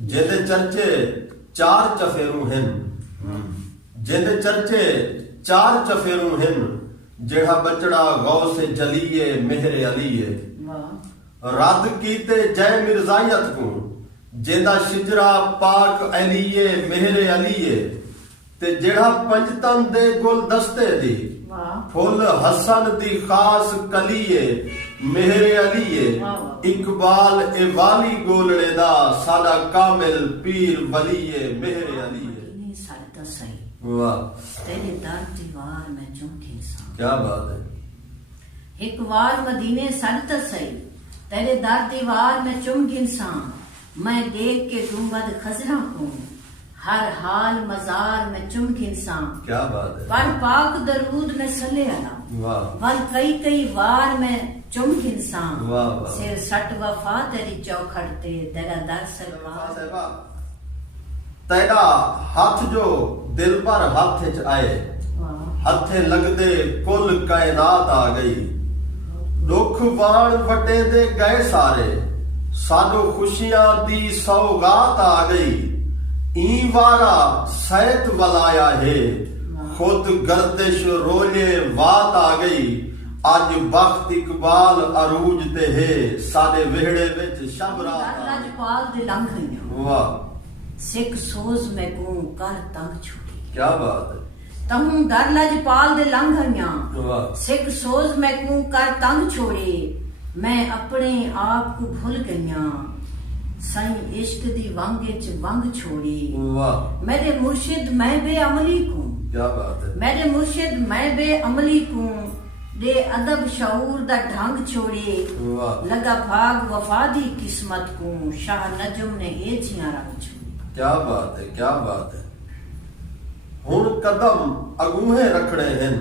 ਜਿਹਦੇ ਚਰਚੇ ਚਾਰ ਚਫੇਰੂ ਹਨ, ਜਿਹਦੇ ਚਰਚੇ ਚਾਰ ਚਫੇਰੂ ਹਨ, ਜਿਹੜਾ ਬਚੜਾ ਗੌਸੇ ਜਲੀਏ ਮਿਹਰੇ ਅਲੀਏ, ਰੱਦ ਕੀਤੇ ਜੈ ਮਿਰਜ਼ਾਇਤ को, ਜਿਹਦਾ ਸ਼ਿਜਰਾ ਪਾਕ ਅਲੀਏ ਮਿਹਰੇ ਅਲੀਏ, ਤੇ ਜਿਹੜਾ ਪੰਜਤਨ ਦੇ ਗੁਲਦਸਤੇ ਦੀ ਫੁੱਲ ਹਸਨ ਦੀ ਖਾਸ ਕਲੀਏ ਮਿਹਰੇ ਅਲੀਏ, ਇਕਬਾਲ ਇਹ ਵਾਲੀ ਗੋਲੜੇ ਦਾ ਸਾਡਾ ਕਾਮਿਲ ਪੀਰ ਵਲੀਏ ਮਿਹਰੇ ਅਲੀਏ। वाह, तेरे दर दीवार में चुमके सा, क्या बात है। एक बार मदीने सर तो सही, तेरे दर दीवार में चुमके सा, मैं देख के गुंबद खजरा को, हर हाल मजार में चुमके सा, क्या बात है। पर पाक दरूद में सले अला, वाह, वल कई वार में चुमके सा, वाह वाह, सिर सट वफा तेरी चौखड़ते, तेरा दर सरकार, तेरा हथ जो दिल पर हथ च आए, हथे लगदे कुल कायनात आ गई, दुख वाण वटे दे गए सारे, साडो खुशियां दी सौगात आ गई, ई वारा सैत वलाया है, खुद गर्दिश रोले वात आ गई, अज बख्त इकबाल अरूज ते है, साडे विहड़े विच शब रात राजपाल दे लंघ गईयां, वाह, सिख सोज में को कर तंग छुड़ी, क्या बात है। तहूं दर लजपाल दे लंघियां, वाह, सिख सोज में को कर तंग छोड़े, मैं अपने आप को भूल गईयां, साईं इश्क दी वंग च वंग छोड़ी, वाह, मेरे मुर्शिद मैं बेअमली को, क्या बात है। मेरे मुर्शिद मैं बेअमली को, दे अदब शऊर दा ढंग छोड़े, वाह, लगा भाग वफा दी किस्मत को, शाह नजम ने ए जियां रंग छोड़ी। क्या बात है, क्या बात है। हुण कदम अगूहे रखने हैं,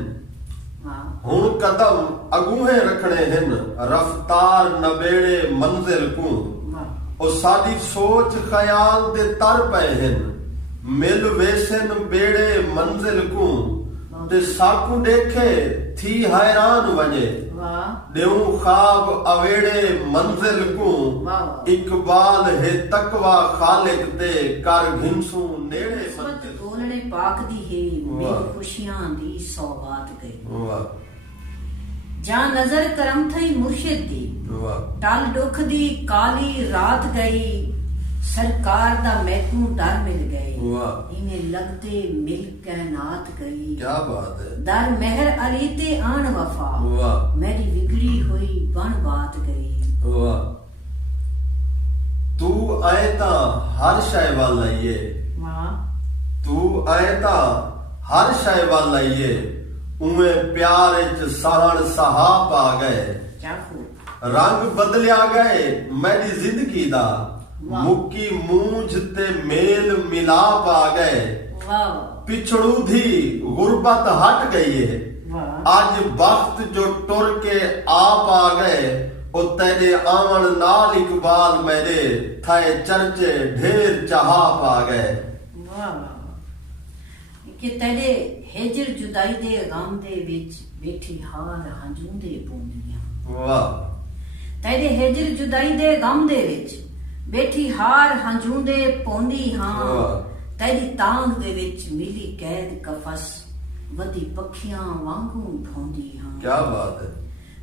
हुण कदम अगूहे रखने हैं, रफ्तार नबेड़े मंजिल को, ओ साडी सोच ख्याल दे तर पे हैं, मिल वेसन बेड़े मंजिल को, ते साकू देखे थी हैरान वजे, देऊ ख्वाब अवेड़े मंजिल को, इकबाल है तकवा खालिक दे कर घिंसू नेड़े मंजिल। बोलने पाक दी है मेरी खुशियां दी सौगात गई, वाह, जा नजर करम थई मुर्शिद दी, वाह, टल दुख दी काली रात गई, सरकार दा मैकू दर मिल गए, वाह, इन्हें लगते मिल कैनात गई, क्या बात है। दर मेहर अली ते आन वफा, वाह, मेरी बिगड़ी हुई बन बात गई, वाह, तू आए ता हर शय वाल आइए, तू आए ता हर शय वाल आइए, उमे प्यार च सहन सहाब आ गए, क्या खूब रंग बदलिया गए मेरी जिंदगी दा, मुक्की मूंझ ते मेल मिलाप आ गए, पिछड़ू दी गुरबत हट गई है, अज वक्त जो टुर के आप आ गए, ओ तेरे आवन नाल इकबाल मेरे थाए चर्चे ढेर चहाप आ गए। कि तेरे हिजर जुदाई दे गम दे विच बैठी हार हंजूंदे पौंदियां, वाह, तेरे हिजर जुदाई दे गम दे विच बैठी हार हंजूंदे पौंदी हां, तेरी तांग दे विच मिली कैद कफस, वदी पखियां वांगू भौंदी हां, क्या बात है।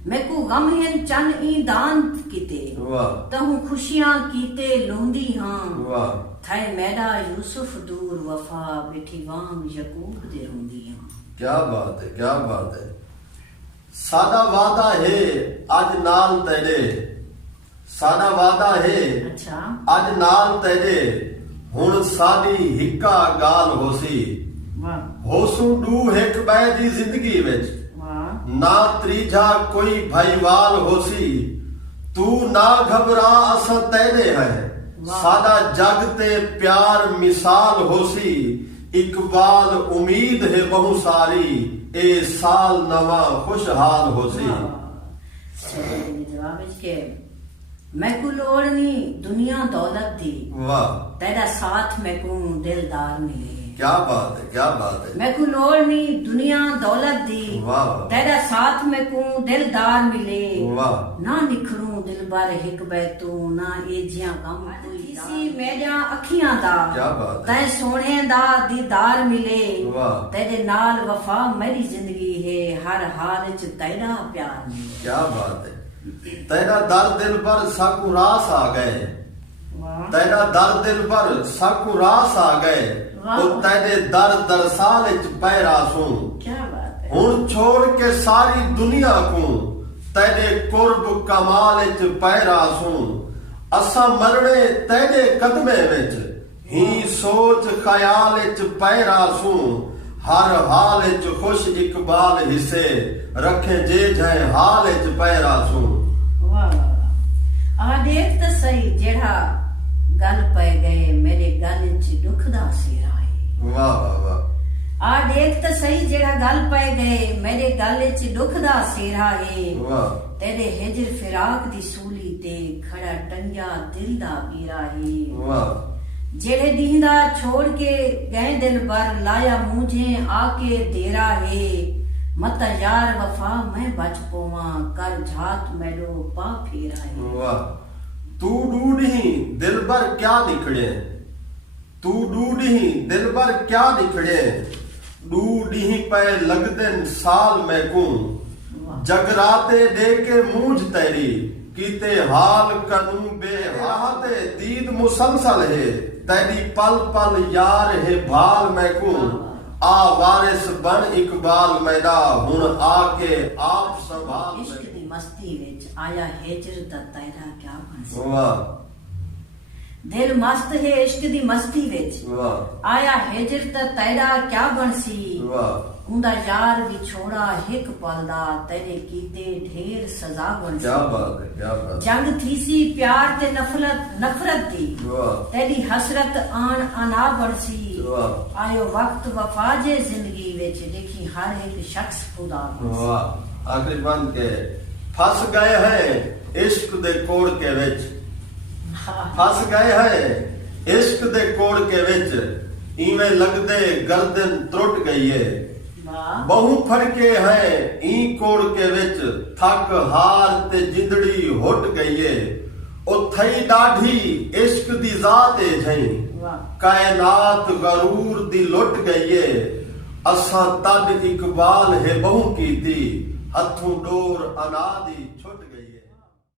मैं को गम हैं चन ई दान किते, वाह, तहूं खुशियां कीते लोंदी हां, वाह, थाए मैडा यूसुफ दूर वफा बैठी वांग यकूब दे रोंदी हां, क्या बात है, क्या बात है। सादा वादा है अज नाल तेरे, सादा वादा है अच्छा अज नाल तेरे, हुण साडी हिक्का गाल होसी, वाह होसू डू हिक बै दी जिंदगी विच, वाह ना त्रीजा कोई भाईवाल होसी, तू ना घबरा असां तेरे है, सादा जग ते प्यार मिसाल होसी, इकबाल उम्मीद है बहु सारी, ए साल नवा खुशहाल होसी। जवाब के मैं को लोड़ नहीं दुनिया दौलत दी, वाह, तेरा साथ मैं को दिलदार मिले, क्या बात है, क्या बात है। मैं को लोड़ नहीं दुनिया दौलत दी, वाह तेरा साथ में को दिलदार मिले, वाह ना निखरूं दिल बार हिक बैतू, ना एजिया गम कोई सी मेरिया अखियां दा, क्या बात है। तै सोने दा दीदार मिले, वाह तेरे नाल वफा मेरी जिंदगी है, हर हाल च तेरा प्यार मिले। क्या बात है। तेरा दर दिल पर साकू रास आ गए, तेरा दर दिल पर साकू रास आ गए, तो तेरे दर दरसाल च पैरा सूं, क्या बात है। हुण छोड़ के सारी दुनिया को तेरे कुर्ब कमाल च पैरा सूं, असा मरने तेरे कदमे विच ही सोच ख्याल च पैरा सूं, हर हाल च खुश इकबाल हिस्से रखे जे जय हाल च पैरा सूं। आ देख तो सही जेड़ा गल पै गए मेरे गल च दुख दा सेरा है। वाह वाह वाह। आ देख तो सही जेड़ा गल पै गए मेरे गल च दुख दा सेरा है, वाह तेरे हिजर फिराक दी सूली ते खड़ा टंगा दिल दा पीरा है, वाह जेड़े दींदा छोड़ के गए दिल पर लाया मुझे आके देरा है, मत यार वफा मैं बच पोवा कर झात मैलो पा फेरा है। वाह। तू ढूंढी दिल पर क्या निकले, तू ढूंढी दिल पर क्या निकले, ढूंढी पे लगदे साल में को, जगराते दे के मूंझ तेरी कीते हाल कनू बेहाते दीद मुसलसल है, तेरी पल पल यार है भाल में को, आ वारिस बन इकबाल मैदा हुन आके आप संभाल। इश्क दी मस्ती विच आया हिजर दा तेरा क्या बन, वाह दिल मस्त है इश्क दी मस्ती विच, वाह आया हिजर दा तेरा क्या बनसी, वाह। उंदा यार विछोड़ा हिक पल दा तेरे कीते ढेर सजा बनसी। क्या बात है, क्या बात है। जंग थी सी प्यार ते नफरत दी, वाह तेरी हसरत आन अना बनसी, वाह आयो वक्त वफा जे जिंदगी विच देखी हर एक शख्स खुदा बनसी। वाह। आखिरी बन के फस गए हैं इश्क दे कोड़ के विच, फस गए हैं इश्क दे कोड़ के विच, इवें लगदे गर्दन त्रुट गई है, बहु फड़के हैं ई कोड़ के विच, थक हार ते जिंदड़ी हुट गई है, ओ थई डाढ़ी इश्क दी जात है झई, कायनात गरूर दी लुट गई है, असा तद इकबाल है बहु कीती, हथों डोर अनादी छुट